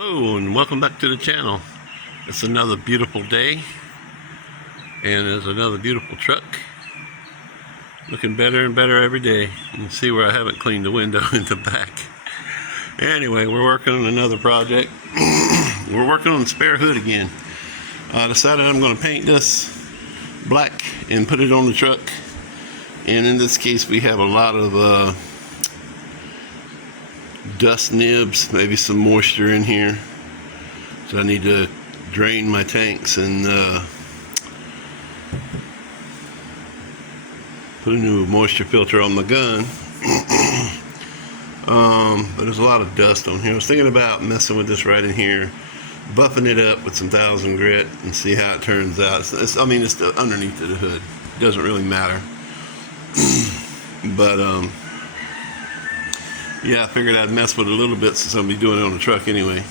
Hello and welcome back to the channel. It's another beautiful day and there's another beautiful truck looking better and better every day. You can see where I haven't cleaned the window in the back. Anyway, we're working on another project. We're working on the spare hood again. I decided I'm going to paint this black and put it on the truck, and in this case we have a lot of dust nibs, maybe some moisture in here, so I need to drain my tanks and put a new moisture filter on my gun. But there's a lot of dust on here. I was thinking about messing with this right in here, buffing it up with some 1000 grit and see how it turns out. It's the underneath of the hood, it doesn't really matter. But yeah, I figured I'd mess with it a little bit since I'm going to be doing it on the truck anyway,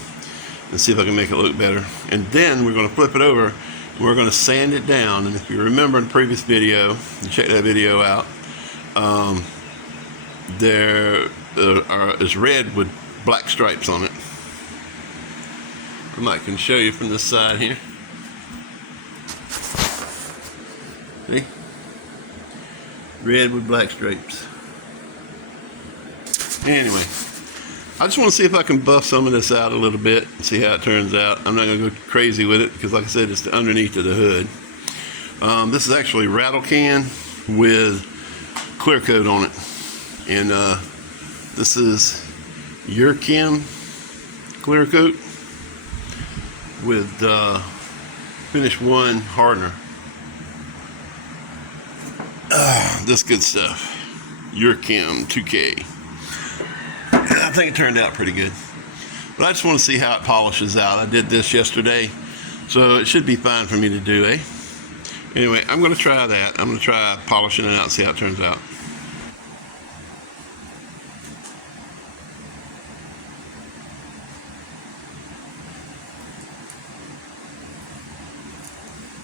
and see if I can make it look better. And then we're going to flip it over and we're going to sand it down. And if you remember in the previous video, you check that video out, there is red with black stripes on it. I can show you from this side here. See? Red with black stripes. Anyway, I just want to see if I can buff some of this out a little bit and see how it turns out. I'm not going to go crazy with it because, like I said, it's the underneath of the hood. This is actually rattle can with clear coat on it. And this is your Kim clear coat with finish 1 hardener. This good stuff. Your Kim 2K. I think it turned out pretty good, but I just want to see how it polishes out. I did this yesterday, so it should be fine for me to do, eh? Anyway, I'm going to try that. I'm going to try polishing it out and see how it turns out.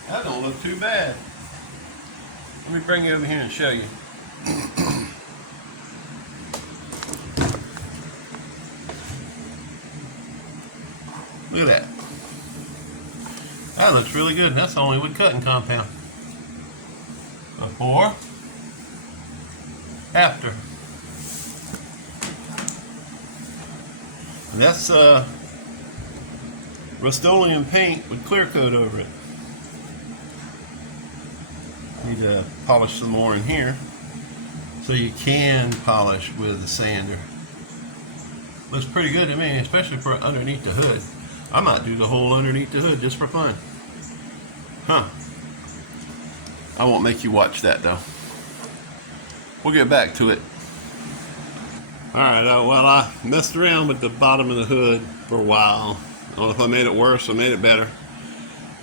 That don't look too bad. Let me bring you over here and show you. Look at that. That looks really good, and that's only with cutting compound. Before, after. And that's Rust-Oleum paint with clear coat over it. Need to polish some more in here so you can polish with the sander. Looks pretty good to me, especially for underneath the hood. I might do the whole underneath the hood just for fun. Huh. I won't make you watch that though. We'll get back to it. Alright, well, I messed around with the bottom of the hood for a while. I don't know if I made it worse or made it better,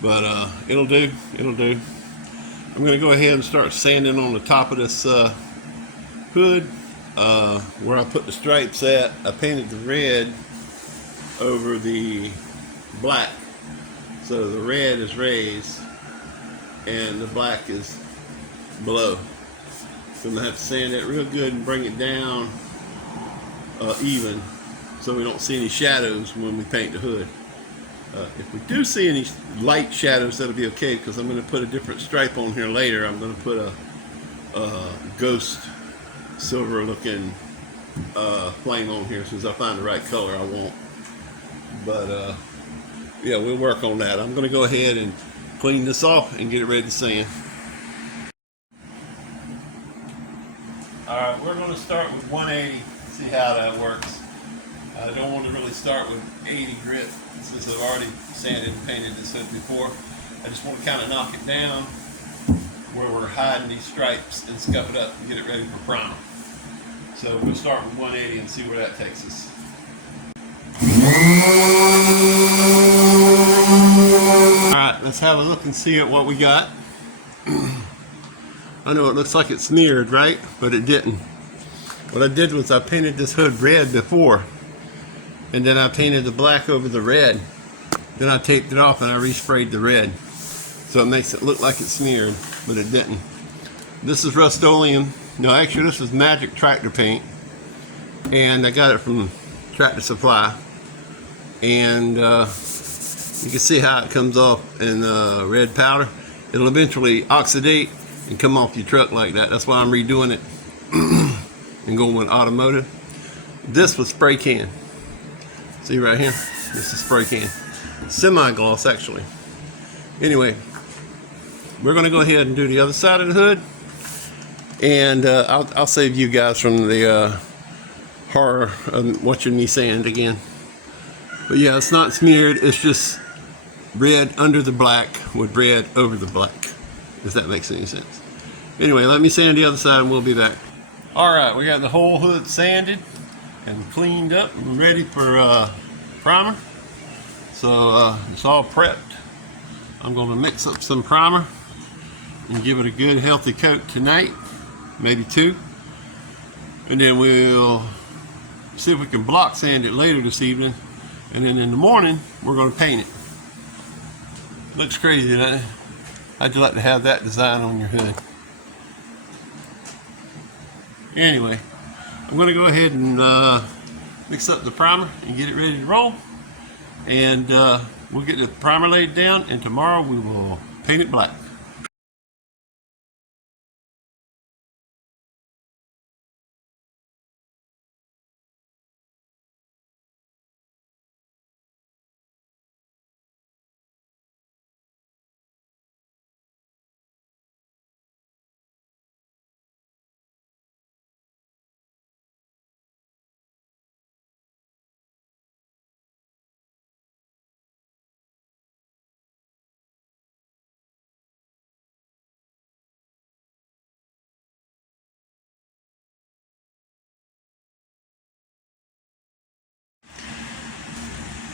but it'll do. It'll do. I'm going to go ahead and start sanding on the top of this hood where I put the stripes at. I painted the red over the black, so the red is raised and the black is below. So I'm going to have to sand it real good and bring it down even so we don't see any shadows when we paint the hood. If we do see any light shadows, that'll be okay, because I'm going to put a different stripe on here later. I'm going to put a ghost silver looking flame on here. As soon as I find the right color I want. But yeah, we'll work on that. I'm going to go ahead and clean this off and get it ready to sand. Alright, we're going to start with 180, see how that works. I don't want to really start with 80 grit since I've already sanded and painted this hood before. I just want to kind of knock it down where we're hiding these stripes and scuff it up and get it ready for primer. So we'll start with 180 and see where that takes us. Alright, let's have a look and see at what we got. I know it looks like it's smeared, right? But it didn't. What I did was I painted this hood red before, and then I painted the black over the red. Then I taped it off and I resprayed the red. So it makes it look like it's smeared, but it didn't. This is Rust-Oleum. No, actually this is Magic Tractor Paint. And I got it from Tractor Supply. and you can see how it comes off in red powder. It'll eventually oxidate and come off your truck like that. That's why I'm redoing it and going with automotive. This was spray can. See right here? This is spray can. Semi-gloss actually. Anyway, we're going to go ahead and do the other side of the hood, and I'll save you guys from the horror of watching me sand again. But yeah, it's not smeared, it's just red under the black with red over the black, if that makes any sense. Anyway, let me sand the other side and we'll be back. Alright, we got the whole hood sanded and cleaned up and ready for primer. So it's all prepped. I'm going to mix up some primer and give it a good healthy coat tonight, maybe 2. And then we'll see if we can block sand it later this evening. And then in the morning, we're going to paint it. Looks crazy, doesn't it? How'd you like to have that design on your hood? Anyway, I'm going to go ahead and mix up the primer and get it ready to roll. And we'll get the primer laid down, and tomorrow we will paint it black.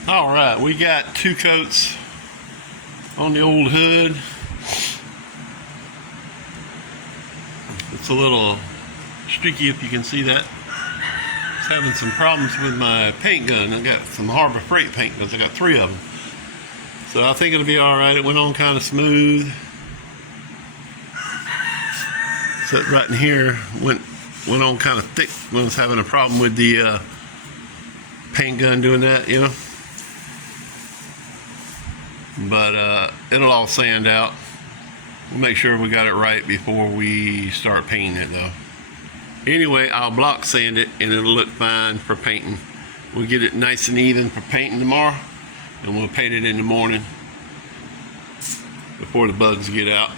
All right, we got 2 coats on the old hood. It's a little streaky, if you can see that. It's having some problems with my paint gun. I got some Harbor Freight paint guns. I got 3 of them. So I think it'll be all right. It went on kind of smooth. So right in here went on kind of thick when I was having a problem with the paint gun doing that, you know. But it'll all sand out. We'll make sure we got it right before we start painting it though. Anyway, I'll block sand it and it'll look fine for painting. We'll get it nice and even for painting tomorrow, and we'll paint it in the morning before the bugs get out.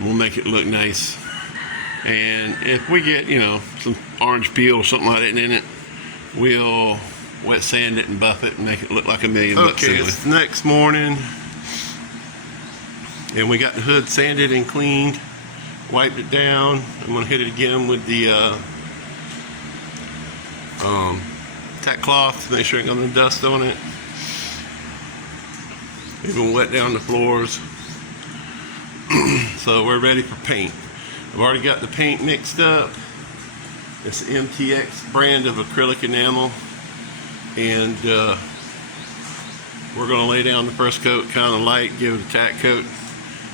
We'll make it look nice. And if we get, you know, some orange peel or something like that in it, we'll wet sand it and buff it and make it look like $1 million bucks. Okay, it's next morning, and we got the hood sanded and cleaned, wiped it down. I'm gonna hit it again with the tack cloth to make sure it ain't got no dust on it. Even wet down the floors. So we're ready for paint. I've already got the paint mixed up. It's the MTX brand of acrylic enamel. And we're going to lay down the first coat kind of light, give it a tack coat,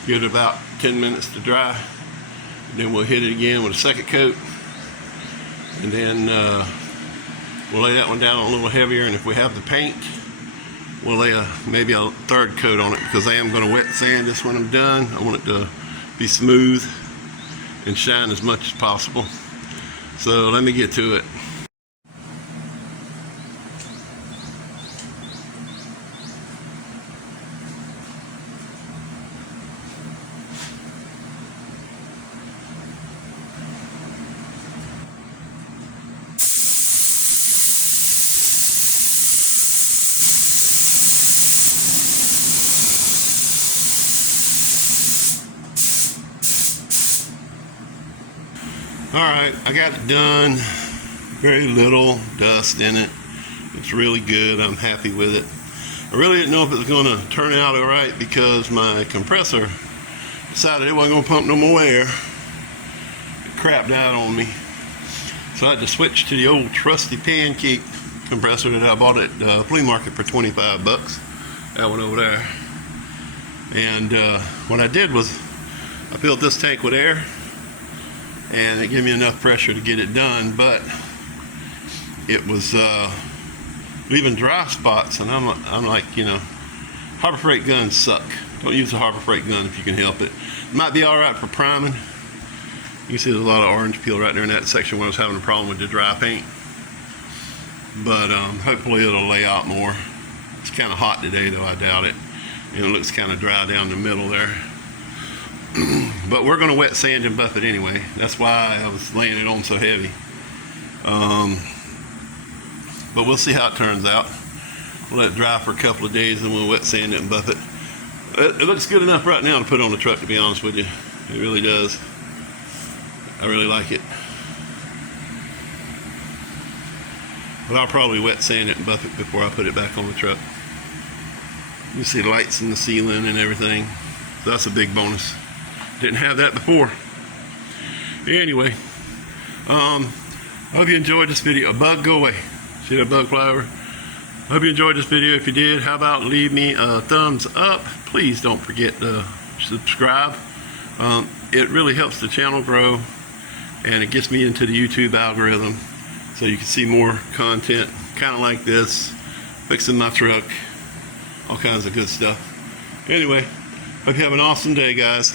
give it about 10 minutes to dry, and then we'll hit it again with a second coat, and then we'll lay that one down a little heavier, and if we have the paint, we'll lay maybe a 3rd coat on it, because I am going to wet sand this when I'm done. I want it to be smooth and shine as much as possible. So let me get to it. Alright, I got it done. Very little dust in it. It's really good. I'm happy with it. I really didn't know if it was going to turn out alright because my compressor decided it wasn't going to pump no more air. It crapped out on me. So I had to switch to the old trusty pancake compressor that I bought at the flea market for 25 bucks. That one over there. And what I did was I filled this tank with air, and it gave me enough pressure to get it done, but it was leaving dry spots, and I'm like, you know, Harbor Freight guns suck. Don't use a Harbor Freight gun if you can help it. Might be all right for priming. You can see there's a lot of orange peel right there in that section where I was having a problem with the dry paint. But hopefully it'll lay out more. It's kind of hot today though, I doubt it. And it looks kind of dry down the middle there. But we're going to wet sand and buff it anyway. That's why I was laying it on so heavy. But we'll see how it turns out. We'll let it dry for a couple of days and we'll wet sand it and buff it. It looks good enough right now to put on the truck, to be honest with you. It really does. I really like it. But I'll probably wet sand it and buff it before I put it back on the truck. You see the lights in the ceiling and everything. So that's a big bonus. Didn't have that before. Anyway, I hope you enjoyed this video. A bug, go away. See that bug fly over? Hope you enjoyed this video. If you did, how about leave me a thumbs up? Please don't forget to subscribe. It really helps the channel grow, and it gets me into the YouTube algorithm so you can see more content kind of like this, fixing my truck, all kinds of good stuff. Anyway, hope you have an awesome day, guys.